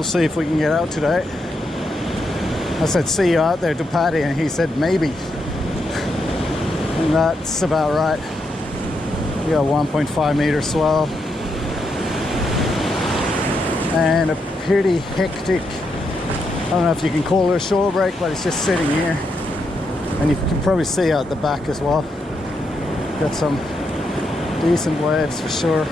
we'll see if we can get out today. I said, see you out there to Paddy, and he said, maybe. And that's about right. We got 1.5 meter swell. And a pretty hectic, I don't know if you can call it a shore break, but it's just sitting here. And you can probably see out the back as well. Got some decent waves for sure.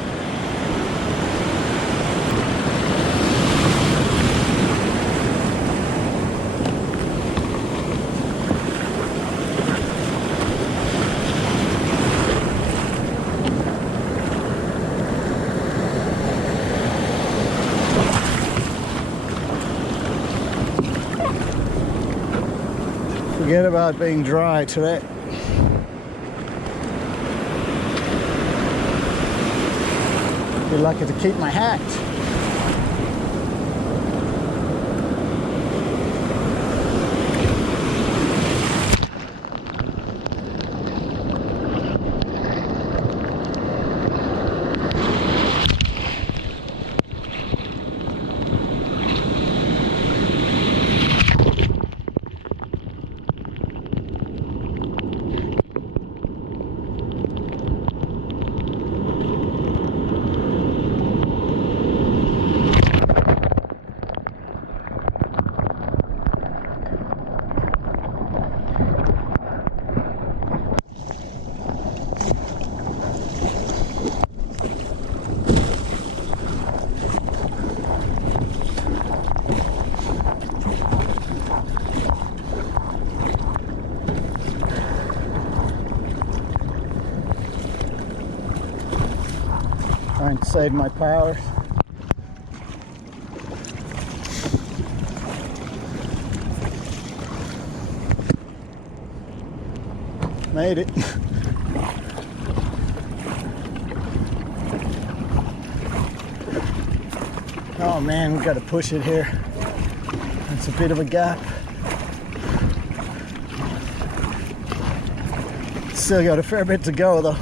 Forget about being dry today. Be lucky to keep my hat. Trying to save my power. Made it. Oh man, we've got to push it here. It's a bit of a gap. Still got a fair bit to go though.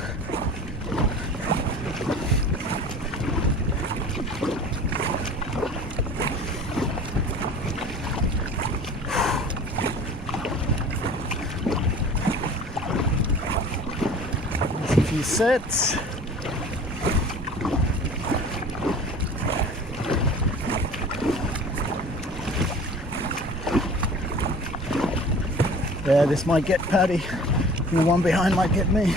Sets. Yeah, this might get Paddy, and the one behind might get me.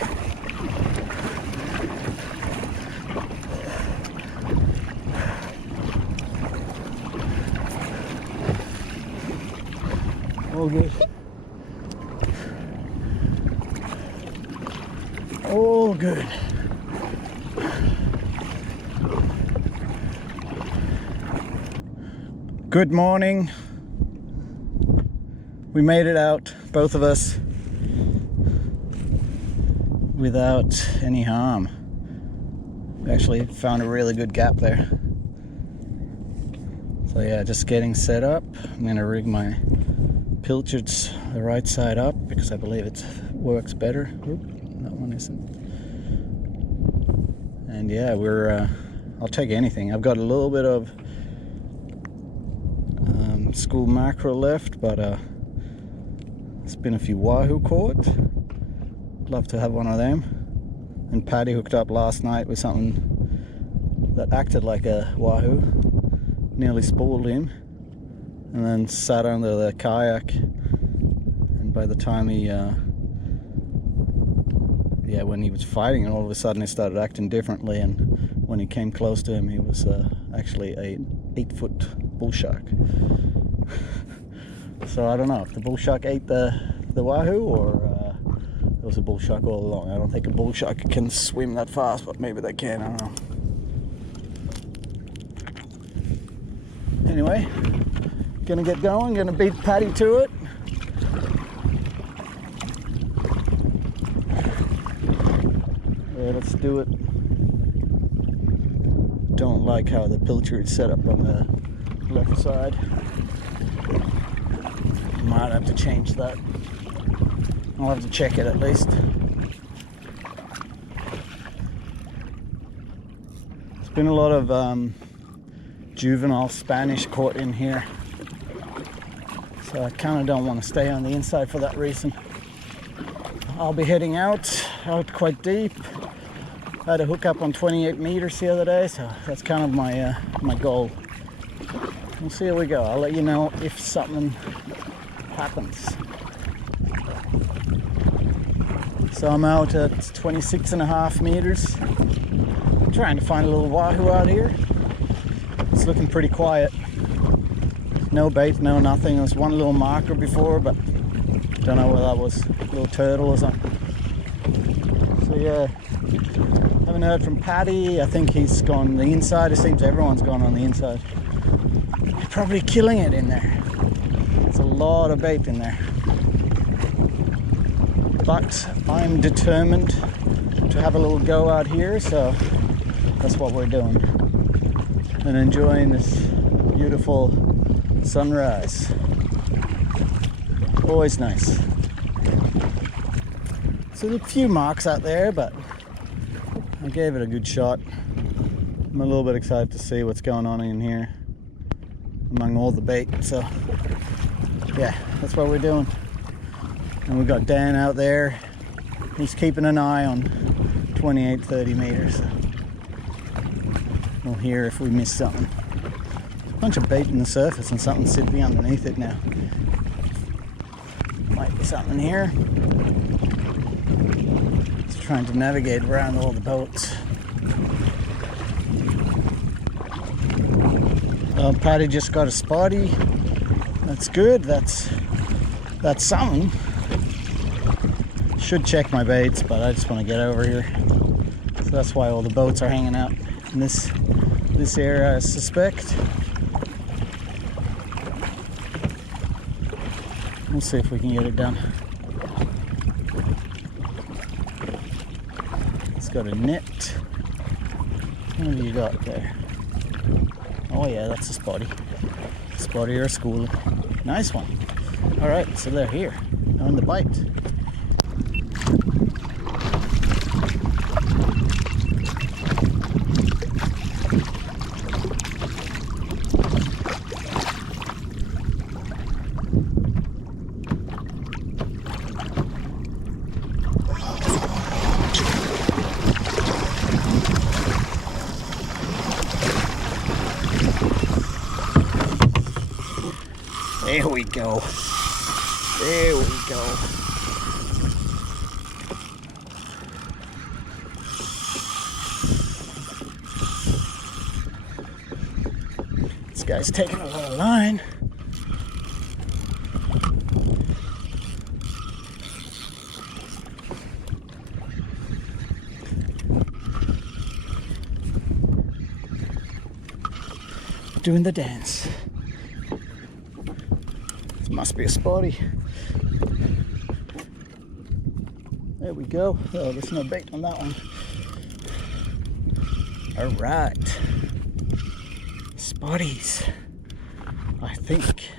All good. All good. Good morning. We made it out, both of us, without any harm. We actually found a really good gap there. So yeah, just getting set up. I'm gonna rig my pilchards the right side up because I believe it works better. Oop, that one isn't. And yeah, I'll take anything. I've got a little bit of school mackerel left, but it's been a few wahoo caught. Love to have one of them. And Paddy hooked up last night with something that acted like a wahoo. Nearly spooled him, and then sat under the kayak. And by the time he when he was fighting, and all of a sudden he started acting differently, and when he came close to him, he was actually a 8-foot bull shark. So I don't know if the bull shark ate the wahoo, or it was a bull shark all along. I don't think a bull shark can swim that fast, but maybe they can, I don't know. Anyway, gonna get going, gonna beat Paddy to it. Yeah, let's do it. Don't like how the pilcher is set up on the left side. Might have to change that. I'll have to check it at least. It's been a lot of juvenile Spanish caught in here. So I kind of don't want to stay on the inside for that reason. I'll be heading out quite deep. I had a hook up on 28 meters the other day, so that's kind of my my goal. We'll see how we go. I'll let you know if something happens. So I'm out at 26.5 meters. I'm trying to find a little wahoo out here. It's looking pretty quiet. No bait, no nothing. There was one little marker before, but don't know whether that was a little turtle or something. So yeah, haven't heard from Paddy. I think he's gone on the inside. It seems everyone's gone on the inside. Probably killing it in there. There's a lot of bait in there. But I'm determined to have a little go out here, so that's what we're doing. And enjoying this beautiful sunrise. Always nice. So a few marks out there, but I gave it a good shot. I'm a little bit excited to see what's going on in here among all the bait. So yeah, that's what we're doing. And we've got Dan out there. He's keeping an eye on 28, 30 meters. So we'll hear if we miss something. There's a bunch of bait in the surface and something sitting underneath it now. Might be something here. Just trying to navigate around all the boats. Paddy just got a spotty. That's good. That's something. Should check my baits, but I just want to get over here. So that's why all the boats are hanging out in this area, I suspect. We'll see if we can get it done. It's got a net. What have you got there? Oh yeah, that's a spotty. Spotty or a schooler. Nice one. Alright, so they're here. On the bite. There we go. There we go. This guy's taking a lot of line. Doing the dance. Must be a spotty. There we go. Oh, there's no bait on that one. All right. Spotties, I think.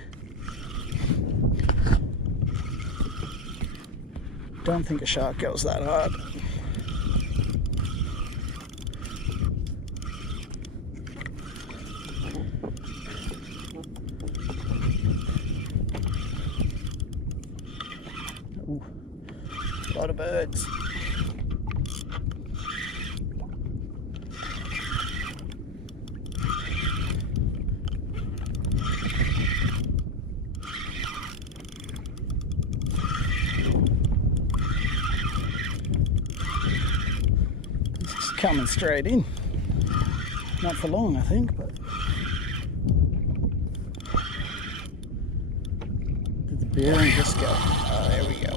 Don't think a shark goes that hard. Ooh, a lot of birds. It's coming straight in. Not for long, I think, but did the bearing just go? Oh, there we go.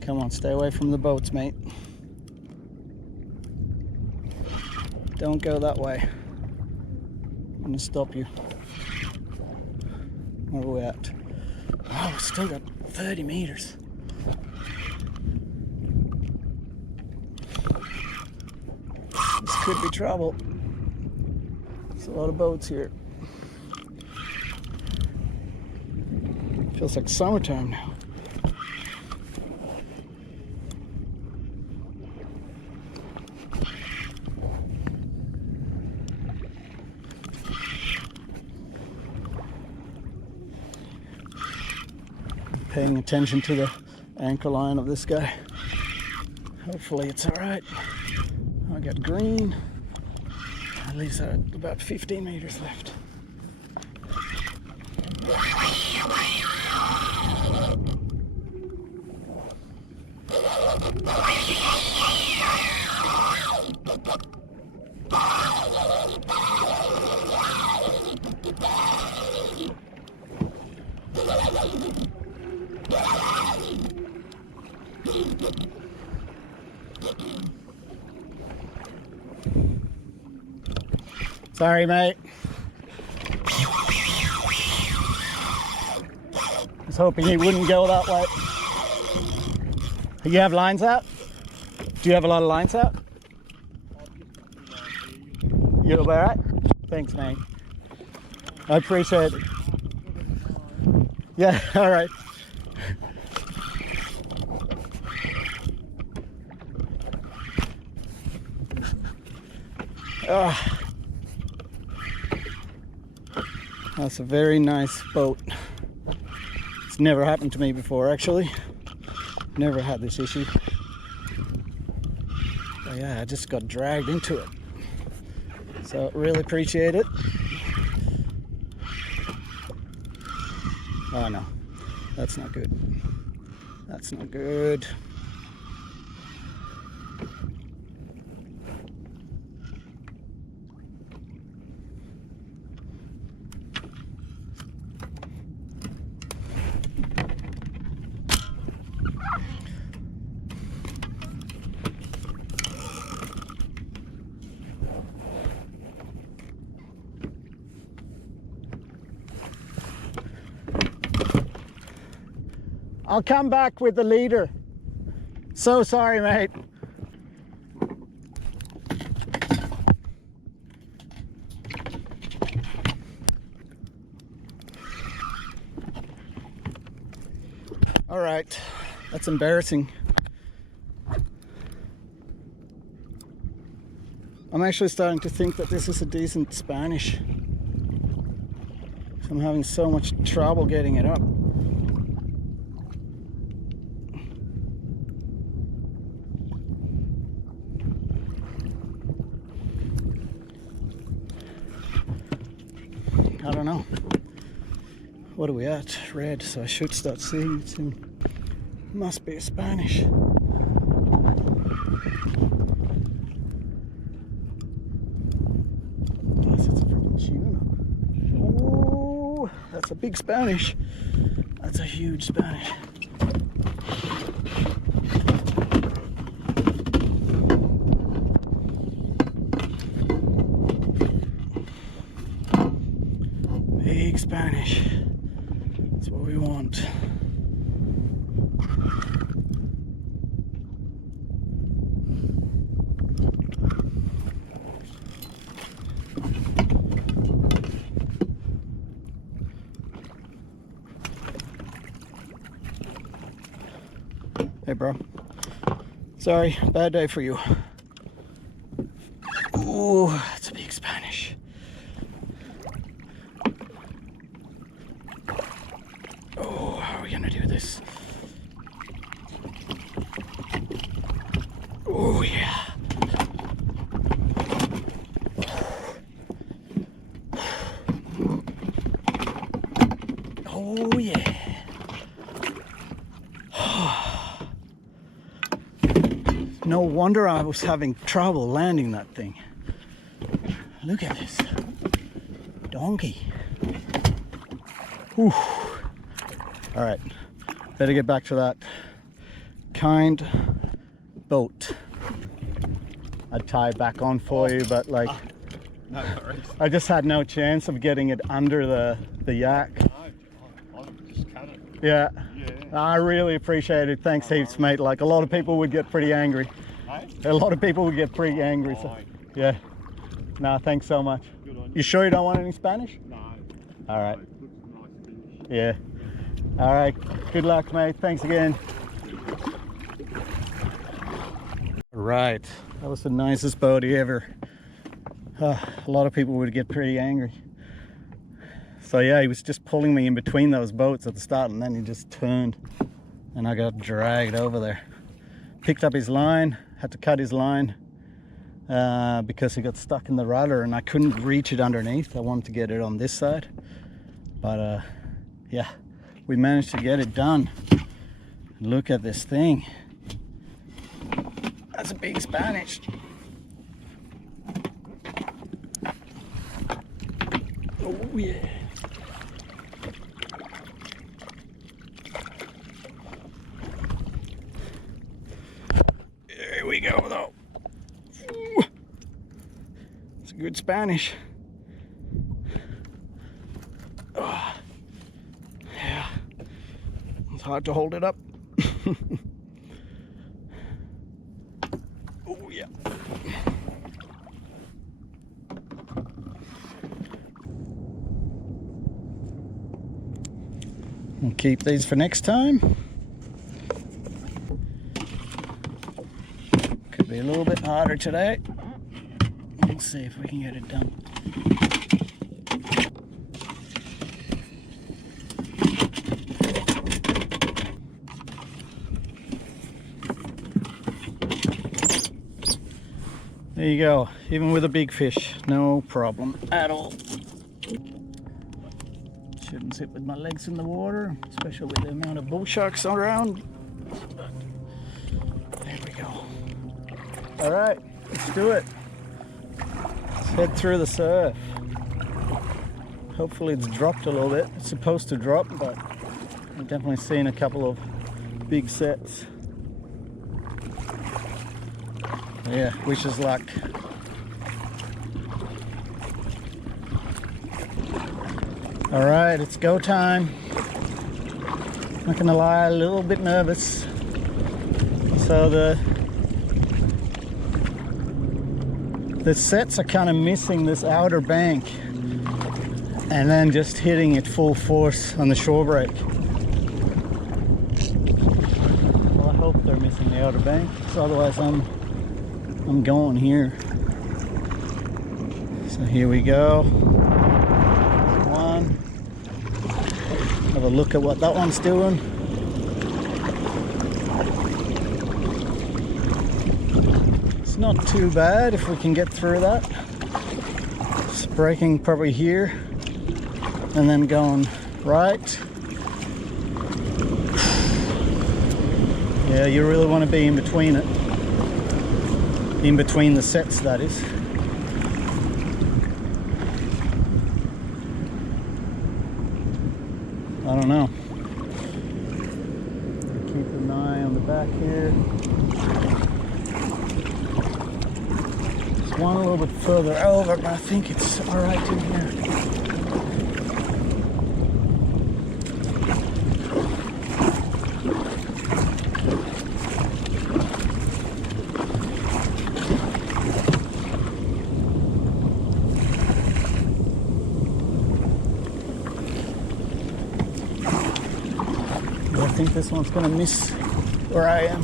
Come on, stay away from the boats, mate. Don't go that way. I'm gonna stop you. Where are we at? Oh, we still got 30 meters. This could be trouble. There's a lot of boats here. Feels like summertime now. paying attention to the anchor line of this guy. Hopefully it's all right. I got green. At least about 15 meters left. Sorry, mate. I was hoping he wouldn't go that way. You have lines out? Do you have a lot of lines out? You alright? Thanks, mate. I appreciate it. Yeah, alright. That's a very nice boat. It's never happened to me before, actually. Never had this issue. But yeah, I just got dragged into it. So really appreciate it. Oh no, that's not good. That's not good. I'll come back with the leader. So sorry, mate. All right, that's embarrassing. I'm actually starting to think that this is a decent Spanish. I'm having so much trouble getting it up. I don't know. What are we at? Red, so I should start seeing it soon. Must be a Spanish. Yes, it's a freaking tuna. Oh, that's a big Spanish. That's a huge Spanish. Big Spanish. That's what we want. Hey, bro. Sorry, bad day for you. Ooh, that's a big Spanish. Oh, how are we gonna do this? Oh, yeah. Oh, yeah. No wonder I was having trouble landing that thing. Look at this. Donkey. Whew. All right, better get back to that kind boat. I'd tie it back on for you, but like, no worries. I just had no chance of getting it under the yak. I'll just cut it. Yeah. Yeah. I really appreciate it. Thanks heaps, mate. Like, a lot of people would get pretty angry. Hey? A lot of people would get pretty angry. So, yeah. Nah, thanks so much. Good on you. You sure you don't want any Spanish? No. All right. It looks a nice finish. Yeah. All right. Good luck, mate. Thanks again. Right. That was the nicest boatie ever. A lot of people would get pretty angry. So yeah, he was just pulling me in between those boats at the start, and then he just turned and I got dragged over there. Picked up his line, had to cut his line because he got stuck in the rudder and I couldn't reach it underneath. I wanted to get it on this side, but yeah, we managed to get it done. Look at this thing. That's a big Spanish. Oh yeah. There we go though. Ooh. It's a good Spanish. Oh. Yeah. It's hard to hold it up. Oh yeah. We'll keep these for next time. Could be a little bit harder today. We'll see if we can get it done. There you go, even with a big fish, no problem at all. Shouldn't sit with my legs in the water, especially with the amount of bull sharks around. But there we go. All right, let's do it. Let's head through the surf. Hopefully it's dropped a little bit. It's supposed to drop, but I've definitely seen a couple of big sets. Yeah, wish us luck. All right, it's go time. Not gonna lie, a little bit nervous. So the sets are kind of missing this outer bank and then just hitting it full force on the shore break. Well, I hope they're missing the outer bank, so otherwise I'm going here. So here we go. One. Have a look at what that one's doing. It's not too bad if we can get through that. It's breaking probably here and then going right. Yeah, you really want to be in between it. In between the sets, that is. I don't know. Keep an eye on the back here. There's one a little bit further over, but I think it's all right in here. I think this one's gonna miss where I am.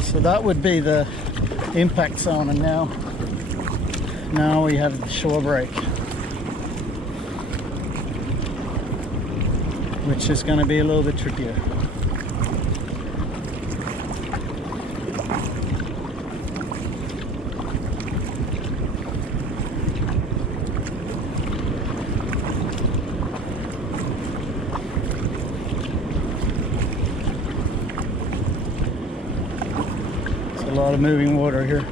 So that would be the impact zone, and now we have the shore break, which is gonna be a little bit trickier. A lot of moving water here.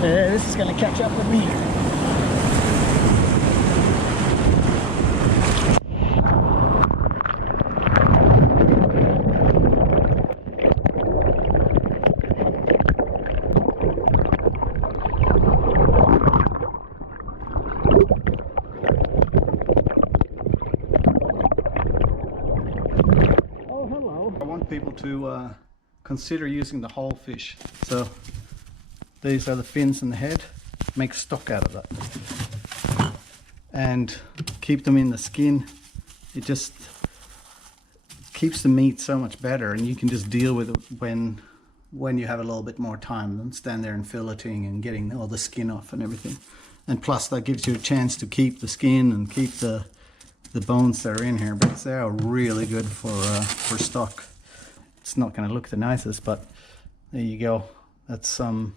Yeah, this is gonna catch up with me. Oh, hello. I want people to consider using the whole fish. So these are the fins and the head. Make stock out of that. And keep them in the skin. It just keeps the meat so much better, and you can just deal with it when you have a little bit more time than stand there and filleting and getting all the skin off and everything. And plus that gives you a chance to keep the skin and keep the bones that are in here, but they are really good for stock. It's not going to look the nicest, but there you go. That's some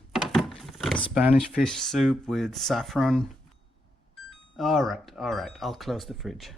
Spanish fish soup with saffron. All right, I'll close the fridge.